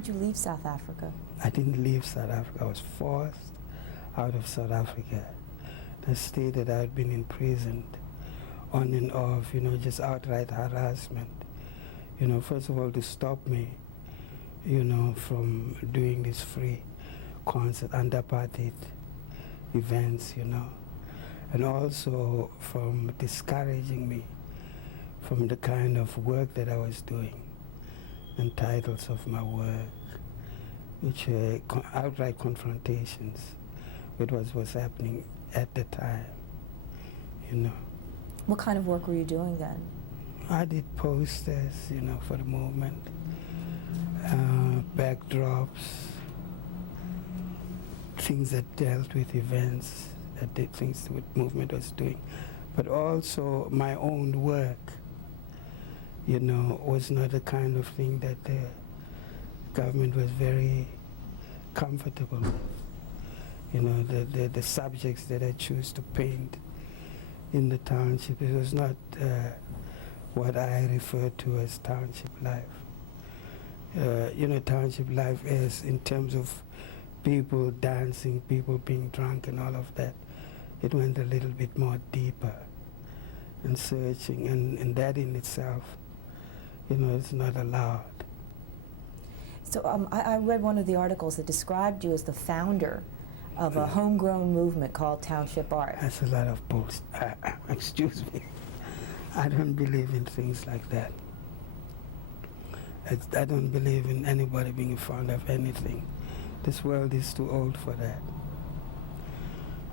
Did you leave South Africa? I didn't leave South Africa. I was forced out of South Africa. The state that I had been imprisoned on and off, just outright harassment. First of all, to stop me, from doing these free concert under apartheid events, and also from discouraging me from the kind of work that I was doing and titles of my work, which were outright confrontations with what was happening at the time, What kind of work were you doing then? I did posters, for the movement, backdrops, things that dealt with events, that did things the movement was doing. But also my own work, was not the kind of thing that the government was very comfortable with. The subjects that I choose to paint in the township, it was not what I refer to as township life. Township life is in terms of people dancing, people being drunk and all of that. It went a little bit more deeper and searching, and that in itself, is not allowed. So I read one of the articles that described you as the founder of a homegrown movement called Township Art. That's a lot of bullshit. Excuse me. I don't believe in things like that. I don't believe in anybody being fond of anything. This world is too old for that.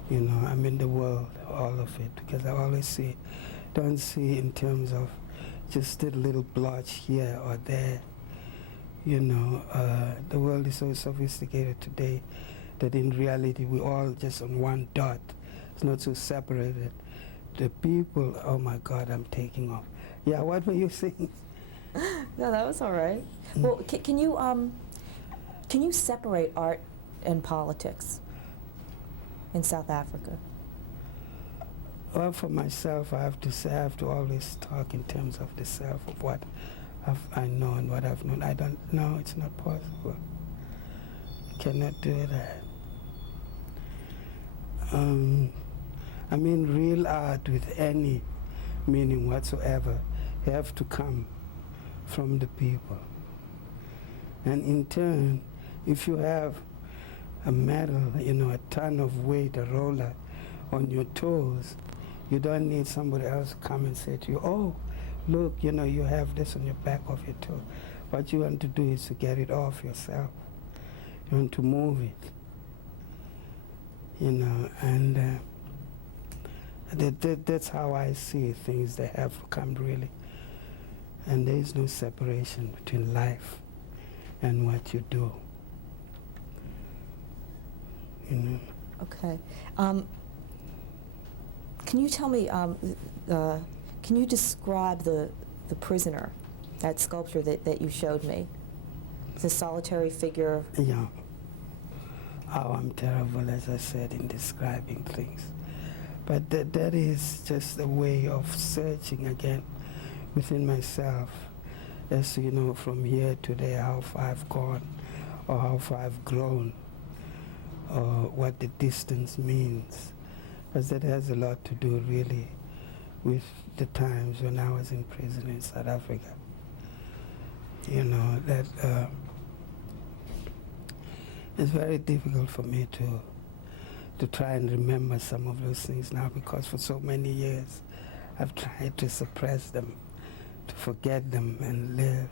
I'm in the world, all of it, because I always don't see in terms of just a little blotch here or there. The world is so sophisticated today that in reality we're all just on one dot. It's not so separated. The people, oh my God, I'm taking off. Yeah, what were you saying? No, that was all right. Well, can you separate art and politics in South Africa? Well, for myself, I have to say, I have to always talk in terms of the self, of what I know and what I've known. I don't know, it's not possible. Cannot do that. Real art with any meaning whatsoever have to come from the people. And in turn, if you have a metal, a ton of weight, a roller on your toes, you don't need somebody else to come and say to you, oh, look, you have this on your back of your toe. What you want to do is to get it off yourself. You want to move it, and that's how I see things. They have come really. And there is no separation between life and what you do. Okay. Can you tell me, can you describe the prisoner, that sculpture that you showed me? The solitary figure. Yeah. Oh, I'm terrible, as I said, in describing things. But that is just a way of searching again within myself as to, from here to there, how far I've gone or how far I've grown or what the distance means. Because that has a lot to do really with the times when I was in prison in South Africa. That it's very difficult for me to try and remember some of those things now, because for so many years I've tried to suppress them, to forget them and live.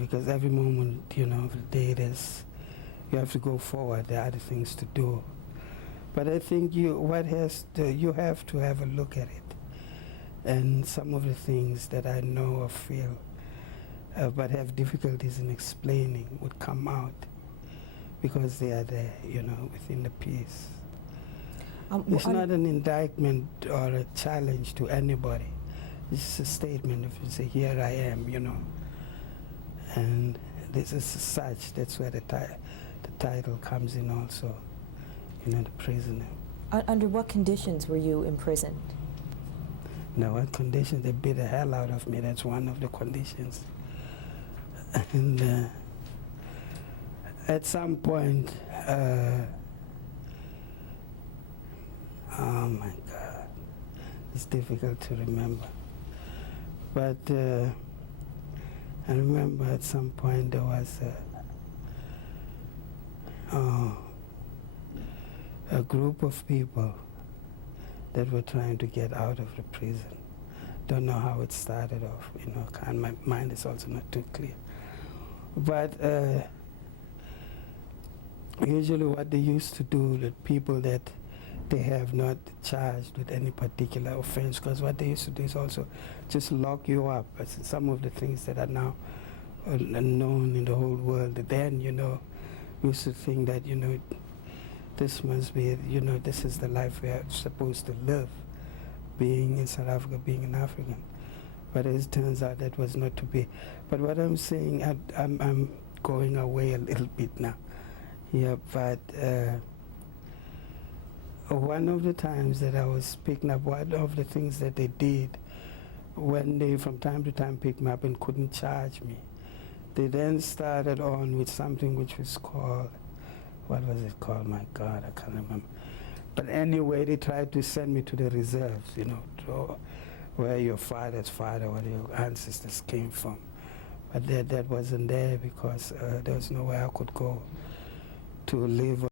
Because every moment, of the day you have to go forward, there are other things to do. But I think you have to have a look at it. And some of the things that I know or feel but have difficulties in explaining would come out because they are there, within the piece. It's not an indictment or a challenge to anybody. It's just a statement of, you say, here I am, And this is such, that's where the title comes in also, the prisoner. Under what conditions were you imprisoned? Now, what conditions? They beat the hell out of me. That's one of the conditions. And at some point, oh my God, it's difficult to remember. But I remember at some point there was a group of people that were trying to get out of the prison. Don't know how it started off, and my mind is also not too clear. But usually what they used to do, the people that they have not charged with any particular offense, because what they used to do is also just lock you up. As some of the things that are now known in the whole world. Then, we used to think that, this must be, this is the life we are supposed to live, being in South Africa, being an African. But it turns out that was not to be. But what I'm saying, I'm going away a little bit now. Yeah, but one of the times that I was picking up, one of the things that they did when they from time to time picked me up and couldn't charge me, they then started on with something which was called, what was it called? My God, I can't remember. But anyway, they tried to send me to the reserves, to where your father's father or your ancestors came from. But that wasn't there because there was nowhere I could go to live